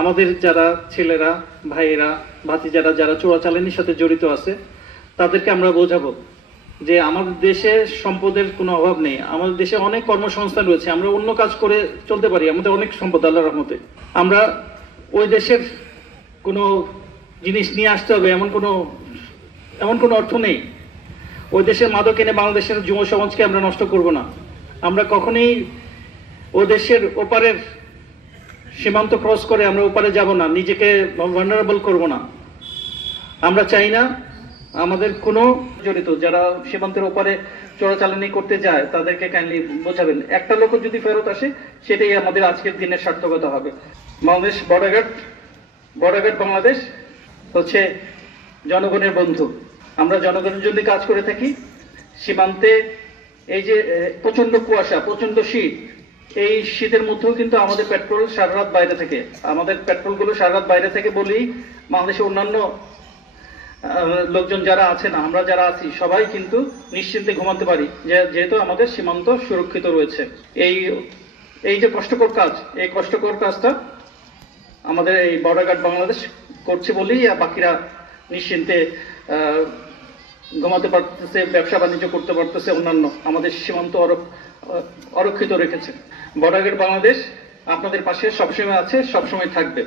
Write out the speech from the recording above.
আমাদের যারা ছেলেরা, ভাইয়েরা, ভাতিজারা যারা চোরাচালানির সাথে জড়িত আছে তাদেরকে আমরা বোঝাবো যে আমাদের দেশে সম্পদের কোনো অভাব নেই। আমাদের দেশে অনেক কর্মসংস্থান রয়েছে, আমরা অন্য কাজ করে চলতে পারি, আমাদের অনেক সম্পদ আল্লাহর রহমতে। আমরা ওই দেশের কোনো জিনিস নিয়ে আসতে হবে এমন কোনো অর্থ নেই। ওই দেশের মাদক এনে বাংলাদেশের যুব সমাজকে আমরা নষ্ট করব না। আমরা কখনোই ও দেশের ওপারের সীমান্ত ক্রস করে আমরা ওপারে যাব না, নিজেকে ভালনারেবল করব না। আমরা চাই না আমাদের কোনো জড়িত যারা সীমান্তের ওপারে চোরাচালানি করতে যায় তাদেরকে কাইন্ডলি বোঝাবেন। একটা লোক যদি ফেরত আসে সেটাই আমাদের আজকের দিনের সার্থকতা হবে। বাংলাদেশ বর্ডার গার্ড বাংলাদেশ হচ্ছে জনগণের বন্ধু। আমরা জনগণের জন্য কাজ করে থাকি। সীমান্তে এই যে প্রচন্ড কুয়াশা, প্রচন্ড শীত, এই শীতের মধ্যেও কিন্তু আমাদের পেট্রোল সারা রাত বাইরে থেকে, আমাদের পেট্রোলগুলো সারা রাত বাইরে থেকে বলেই বাংলাদেশের অন্যান্য লোকজন যারা আছেন, আমরা যারা আছি সবাই কিন্তু নিশ্চিন্তে ঘুমাতে পারি, যেহেতু আমাদের সীমান্ত সুরক্ষিত রয়েছে। এই যে কষ্টকর কাজ, এই কষ্টকর কাজটা আমাদের এই বর্ডার গার্ড বাংলাদেশ করছে বলেই বাকিরা নিশ্চিন্তে ঘুমাতে পারতেছে, ব্যবসা বাণিজ্য করতে পারতেছে, অন্যান্য আমাদের সীমান্ত অরক্ষিত রেখেছে। বর্ডার গার্ড বাংলাদেশ আপনাদের পাশে সবসময় আছে, সবসময় থাকবে।